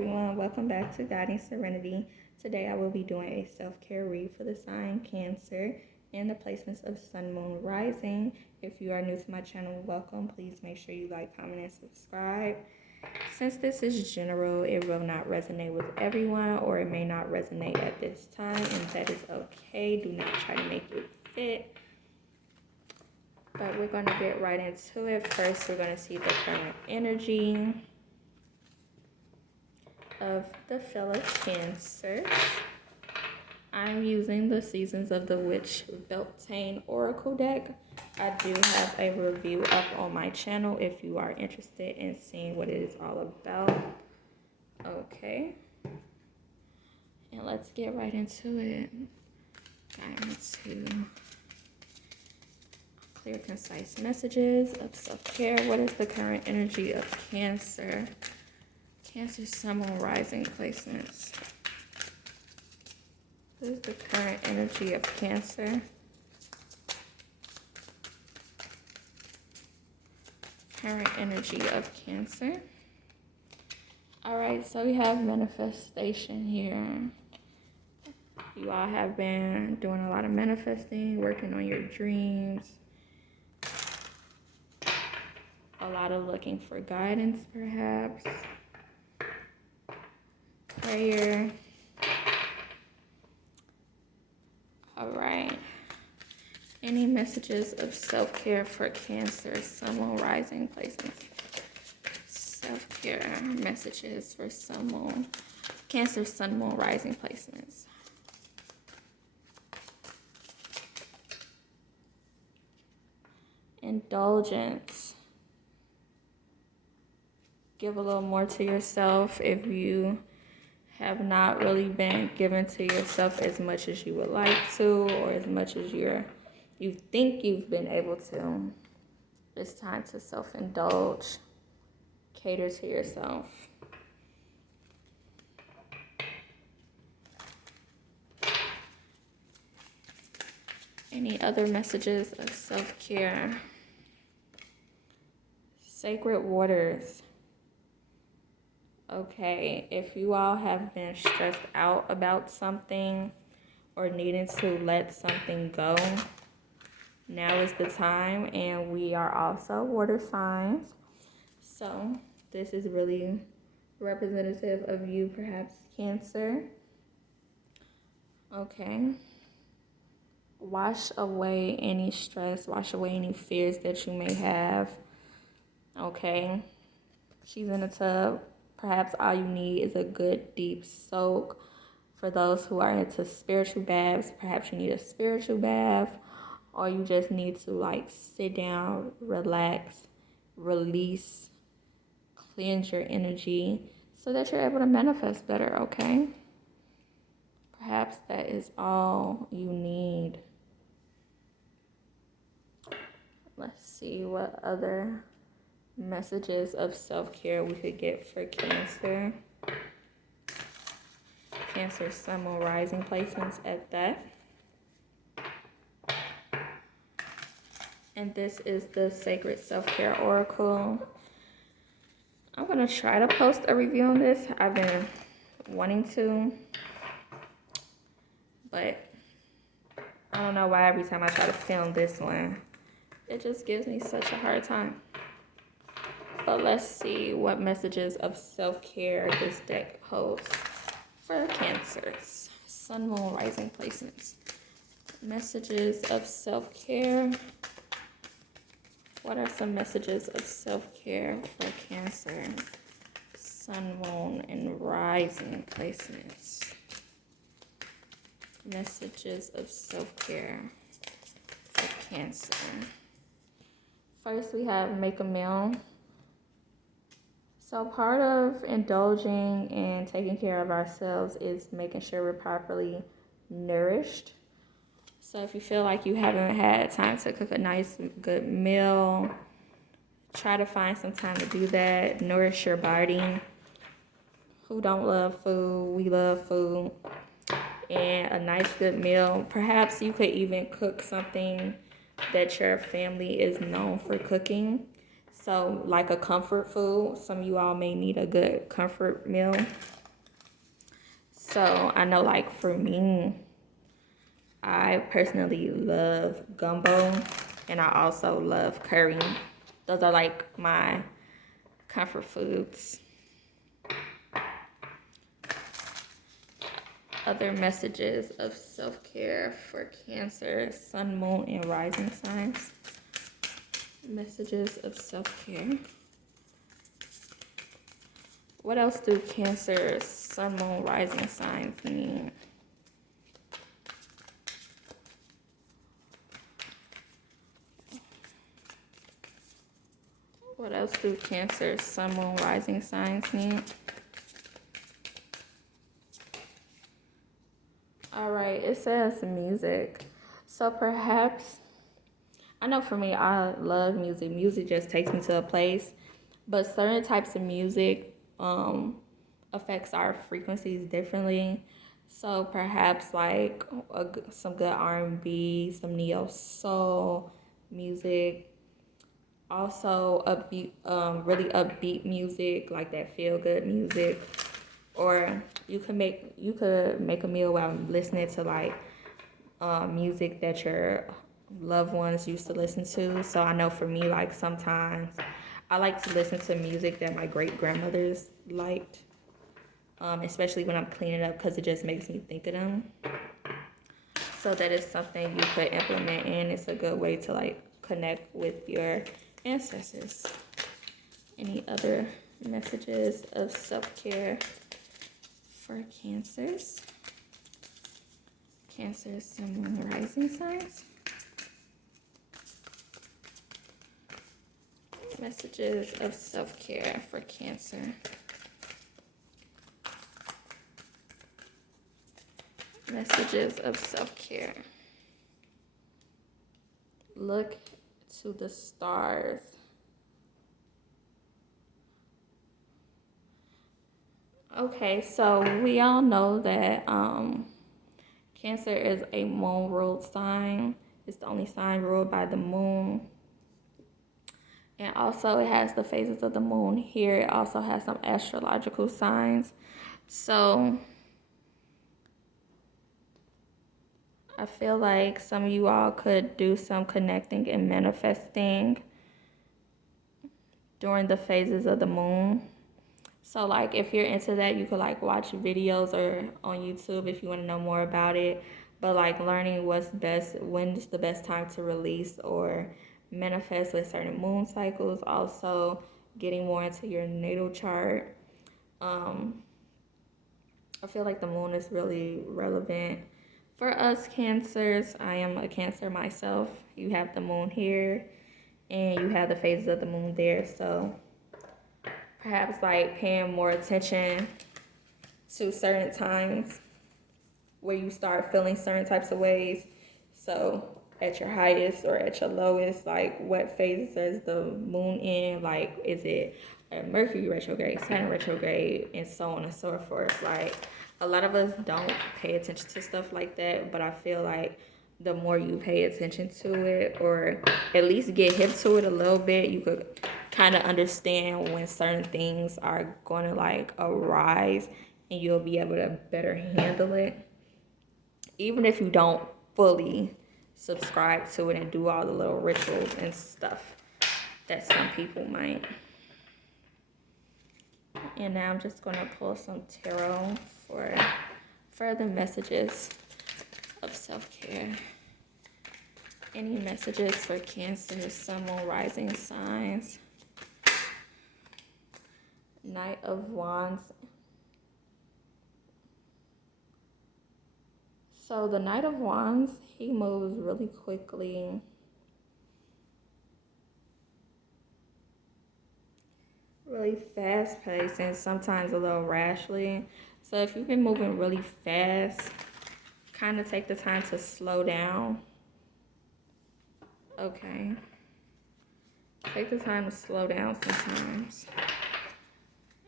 everyone, welcome back to Guiding Serenity. Today I will be doing a self-care read for the sign Cancer and the placements of Sun, Moon, Rising. If you are new to my channel, welcome. Please make sure you like, comment, and subscribe. Since this is general, it will not resonate with everyone, or it may not resonate at this time, and that is okay. Do not try to make it fit. But we're going to get right into it. First, we're going to see the current energy of the fellow Cancers. I'm using the Seasons of the Witch Beltane Oracle deck. I do have a review up on my channel if you are interested in seeing what it is all about. Okay. And let's get right into it. Guidance to clear, concise messages of self-care. What is the current energy of Cancer? Cancer, Sun, Moon, Rising placements. What is the current energy of Cancer? Current energy of Cancer. Alright, so we have manifestation here. You all have been doing a lot of manifesting, working on your dreams. A lot of looking for guidance, perhaps. Prayer. All right. Any messages of self-care for Cancer, Sun, Moon, Rising placements? Self-care messages for Sun, Moon, Cancer, Sun, Moon, Rising placements. Indulgence. Give a little more to yourself if you have not really been given to yourself as much as you would like to, or as much as you think you've been able to. It's time to self-indulge, cater to yourself. Any other messages of self-care? Sacred waters. Okay, if you all have been stressed out about something or needing to let something go, now is the time. And we are also water signs, so this is really representative of you, perhaps Cancer. Okay. Wash away any stress, wash away any fears that you may have. Okay. She's in a tub. Perhaps all you need is a good deep soak. For those who are into spiritual baths, perhaps you need a spiritual bath, or you just need to like sit down, relax, release, cleanse your energy so that you're able to manifest better, okay? Perhaps that is all you need. Let's see what other messages of self-care we could get for Cancer. Cancer, Sun, Moon, Rising placements at that. And this is the Sacred Self-Care Oracle. I'm going to try to post a review on this. I've been wanting to, but I don't know why every time I try to film this one, it just gives me such a hard time. But let's see what messages of self-care this deck holds for Cancers. Sun, Moon, Rising placements. Messages of self-care. What are some messages of self-care for Cancer? Sun, Moon, and Rising placements. Messages of self-care for Cancer. First, we have make a meal. So part of indulging and taking care of ourselves is making sure we're properly nourished. So if you feel like you haven't had time to cook a nice, good meal, try to find some time to do that. Nourish your body. Who don't love food? We love food. And a nice, good meal. Perhaps you could even cook something that your family is known for cooking. So like a comfort food, some of you all may need a good comfort meal. So I know like for me, I personally love gumbo and I also love curry. Those are like my comfort foods. Other messages of self-care for Cancer, Sun, Moon, and Rising signs. Messages of self-care. What else do Cancer, Sun, Moon, Rising signs mean? What else do Cancer, Sun, Moon, Rising signs mean? All right, it says music. So perhaps, I know for me, I love music. Music just takes me to a place. But certain types of music affects our frequencies differently. So perhaps like some good R&B, some neo soul music. Also upbeat, really upbeat music, like that feel good music. Or you could make a meal while listening to like music that your loved ones used to listen to. So I know for me, like sometimes I like to listen to music that my great grandmothers liked, especially when I'm cleaning up, because it just makes me think of them. So that is something you could implement, and it's a good way to like connect with your ancestors. Any other messages of self-care for Cancers? Cancer, Sun, Moon, Rising signs. Messages of self-care for Cancer. Messages of self-care. Look to the stars. Okay, so we all know that Cancer is a moon-ruled sign. It's the only sign ruled by the moon. And also it has the phases of the moon here. It also has some astrological signs. So I feel like some of you all could do some connecting and manifesting during the phases of the moon. So like if you're into that, you could like watch videos or on YouTube if you want to know more about it. But like learning what's best, when's the best time to release or manifest with certain moon cycles. Also getting more into your natal chart. I feel like the moon is really relevant for us Cancers. I am a Cancer myself. You have the moon here and you have the phases of the moon there. So perhaps like paying more attention to certain times where you start feeling certain types of ways. So at your highest or at your lowest, like what phases is the moon in? Like is it a Mercury retrograde, Saturn retrograde, and so on and so forth. Like a lot of us don't pay attention to stuff like that, but I feel like the more you pay attention to it or at least get hip to it a little bit, you could kind of understand when certain things are going to like arise and you'll be able to better handle it. Even if you don't fully subscribe to it and do all the little rituals and stuff that some people might. And now I'm just going to pull some tarot for further messages of self-care. Any messages for Cancer, Sun, Moon, Rising signs? Knight of Wands. So the Knight of Wands, he moves really quickly. Really fast paced and sometimes a little rashly. So if you've been moving really fast, kind of take the time to slow down. Okay. Take the time to slow down sometimes.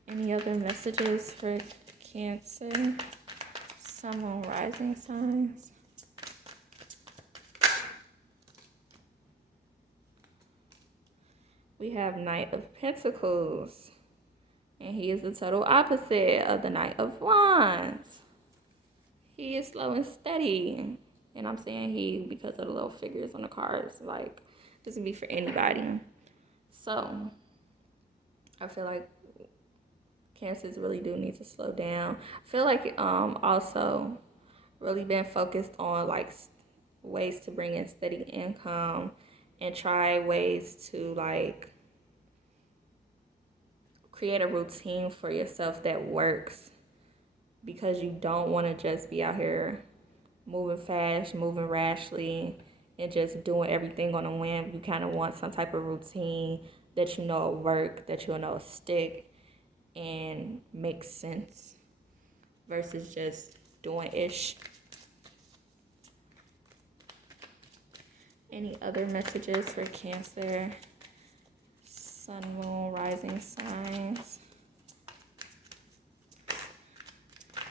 Any other messages for Cancer? Sun, Moon, Rising signs. we have Knight of Pentacles. And he is the total opposite of the Knight of Wands. He is slow and steady. And I'm saying he because of the little figures on the cards. Like, this can be for anybody. So, I feel like Cancers really do need to slow down. I feel like also really been focused on like ways to bring in steady income and try ways to like create a routine for yourself that works, because you don't want to just be out here moving fast, moving rashly, and just doing everything on a whim. You kind of want some type of routine that you know will work, that you know will stick and make sense versus just doing ish. Any other messages for Cancer? Sun, moon, rising signs.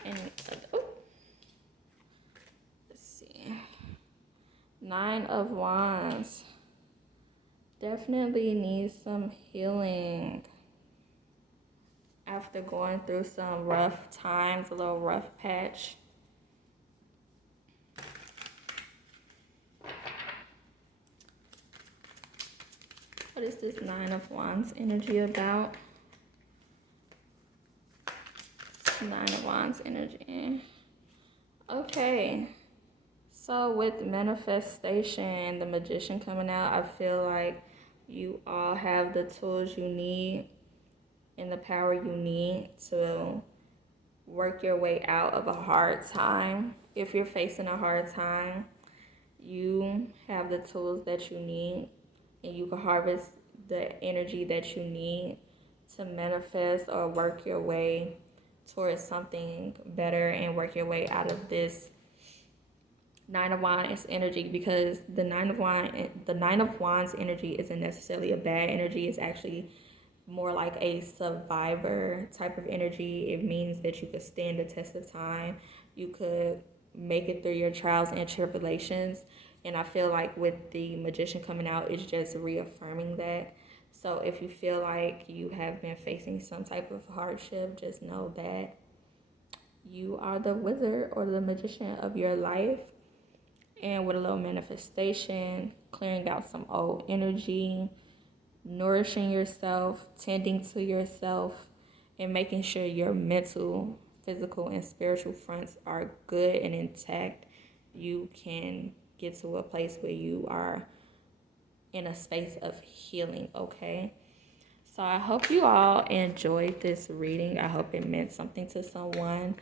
Any other, let's see. 9 of Wands. Definitely needs some healing after going through some rough times, a little rough patch. What is this 9 of Wands energy about? 9 of Wands energy. Okay. So with manifestation, the Magician coming out, I feel like you all have the tools you need and the power you need to work your way out of a hard time. If you're facing a hard time, you have the tools that you need, and you can harvest the energy that you need to manifest or work your way towards something better and work your way out of this 9 of Wands energy, because the 9 of Wands energy isn't necessarily a bad energy. It's actually more like a survivor type of energy. It means that you could stand the test of time. You could make it through your trials and tribulations. And I feel like with the Magician coming out, it's just reaffirming that. So if you feel like you have been facing some type of hardship, just know that you are the wizard or the magician of your life. And with a little manifestation, clearing out some old energy, nourishing yourself, tending to yourself, and making sure your mental, physical, and spiritual fronts are good and intact, you can get to a place where you are in a space of healing, okay? So I hope you all enjoyed this reading. I hope it meant something to someone.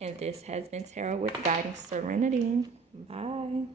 And this has been Tarot with Guiding Serenity. Bye.